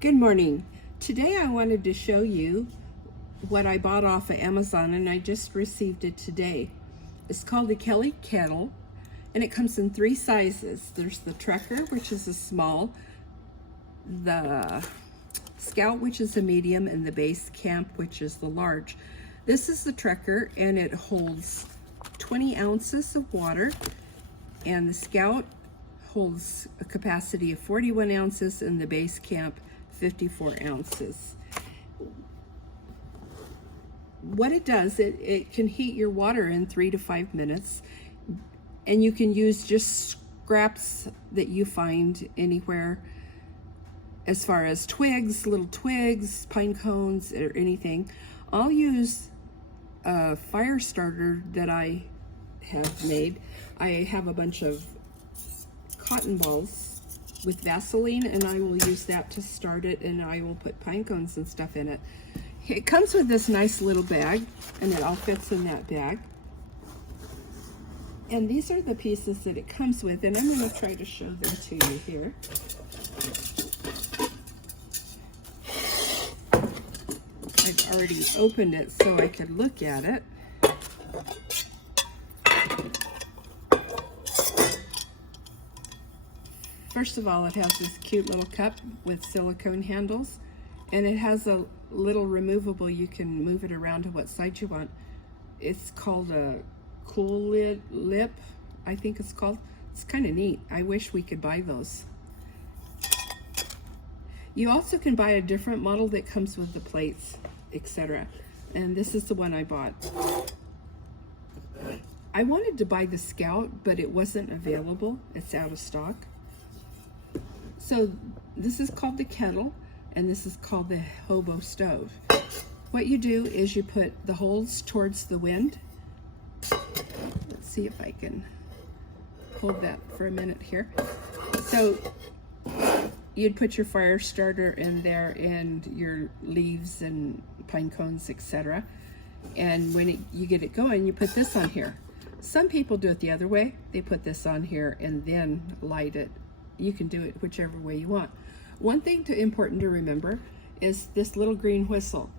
Good morning. Today I wanted to show you what I bought off of Amazon, and I just received it today. It's called the Kelly Kettle, and it comes in 3 sizes. There's the Trucker, which is a small, the Scout, which is a medium, and the Base Camp, which is the large. This is the Trucker, and it holds 20 ounces of water, and the Scout holds a capacity of 41 ounces, and the Base Camp 54 ounces. What it does, it can heat your water in 3 to 5 minutes, and you can use just scraps that you find anywhere, as far as twigs, little twigs, pine cones, or anything. I'll use a fire starter that I have made. I have a bunch of cotton balls with Vaseline, and I will use that to start it, and I will put pine cones and stuff in it. It comes with this nice little bag, and it all fits in that bag. And these are the pieces that it comes with, and I'm going to try to show them to you here. I've already opened it so I could look at it. First of all, it has this cute little cup with silicone handles, and it has a little removable, you can move it around to what side you want. It's called a cool lip, I think it's called. It's kind of neat. I wish we could buy those. You also can buy a different model that comes with the plates, etc. And this is the one I bought. I wanted to buy the Scout, but it wasn't available. It's out of stock. So this is called the Kettle, and this is called the Hobo Stove. What you do is you put the holes towards the wind. Let's see if I can hold that for a minute here. So you'd put your fire starter in there and your leaves and pine cones, etc. And when you get it going, you put this on here. Some people do it the other way. They put this on here and then light it. You can do it whichever way you want. One thing important to remember is this little green whistle.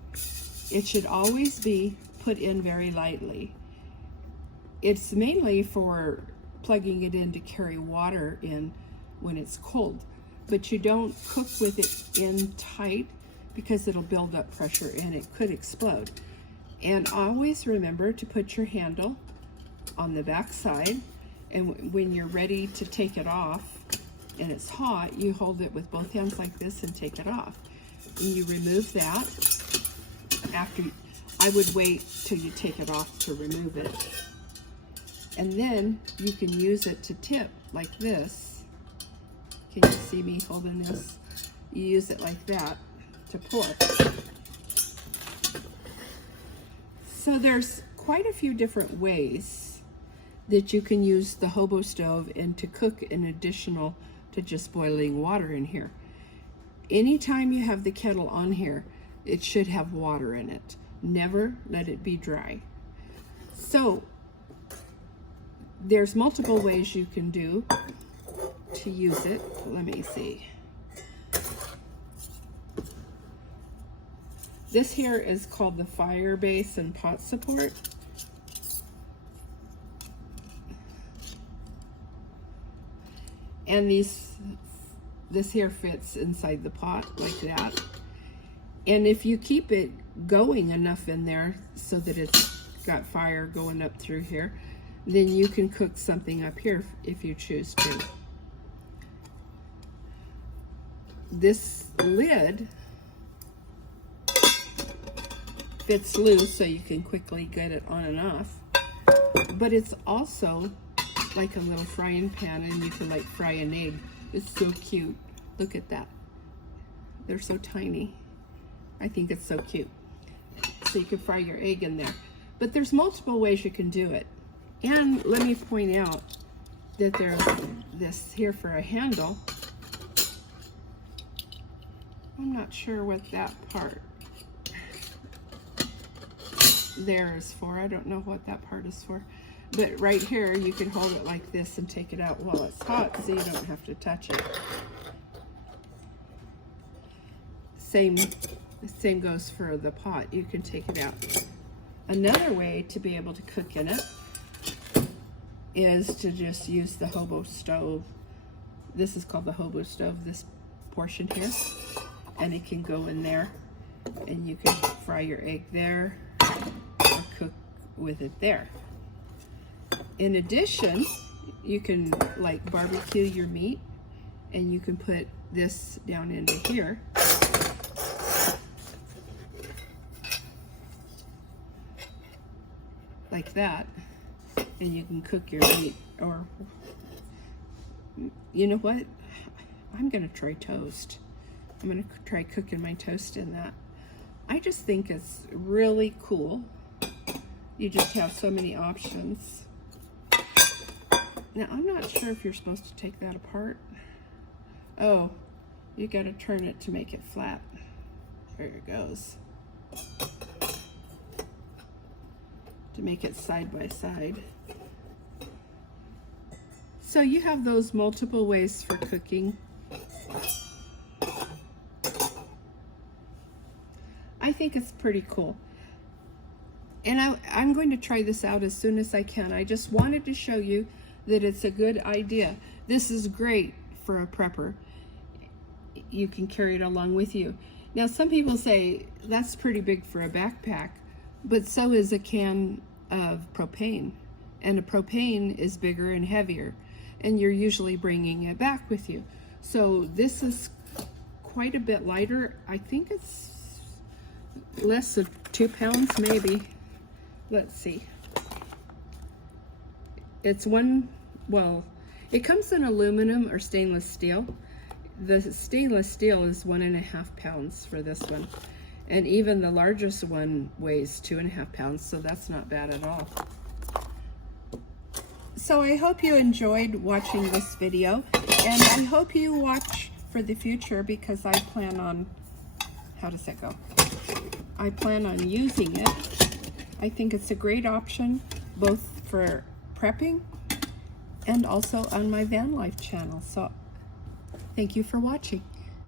It should always be put in very lightly. It's mainly for plugging it in to carry water in when it's cold, but you don't cook with it in tight because it'll build up pressure and it could explode. And always remember to put your handle on the back side, and when you're ready to take it off and it's hot, you hold it with both hands like this and take it off. And you remove that. I would wait till you take it off to remove it. And then you can use it to tip like this. Can you see me holding this? You use it like that to pour. So there's quite a few different ways that you can use the Hobo Stove and to cook an additional to just boiling water in here. Anytime you have the kettle on here, it should have water in it. Never let it be dry. So there's multiple ways you can do to use it. Let me see. This here is called the fire base and pot support. And this here fits inside the pot like that. And if you keep it going enough in there so that it's got fire going up through here, then you can cook something up here if you choose to. This lid fits loose so you can quickly get it on and off. But it's also like a little frying pan, and you can like fry an egg. It's so cute. Look at that. They're so tiny. I think it's so cute. So you can fry your egg in there. But there's multiple ways you can do it. And let me point out that there's this here for a handle. I'm not sure what that part there is for. I don't know what that part is for. But right here, you can hold it like this and take it out while it's hot so you don't have to touch it. Same goes for the pot. You can take it out. Another way to be able to cook in it is to just use the Hobo Stove. This is called the Hobo Stove, this portion here. And it can go in there, and you can fry your egg there or cook with it there. In addition, you can like barbecue your meat, and you can put this down into here. Like that, and you can cook your meat. Or, you know what? I'm gonna try toast. I'm gonna try cooking my toast in that. I just think it's really cool. You just have so many options. Now, I'm not sure if you're supposed to take that apart. Oh, you gotta turn it to make it flat. There it goes. To make it side by side. So you have those multiple ways for cooking. I think it's pretty cool. And I'm going to try this out as soon as I can. I just wanted to show you that it's a good idea. This is great for a prepper. You can carry it along with you. Now, some people say that's pretty big for a backpack, but so is a can of propane. And a propane is bigger and heavier, and you're usually bringing it back with you. So this is quite a bit lighter. I think it's less than 2 pounds, maybe. Let's see. It's well, it comes in aluminum or stainless steel. The stainless steel is 1.5 pounds for this one. And even the largest one weighs 2.5 pounds, so that's not bad at all. So I hope you enjoyed watching this video, and I hope you watch for the future, because I plan on, how does that go? I plan on using it. I think it's a great option, both for prepping and also on my van life channel. So thank you for watching.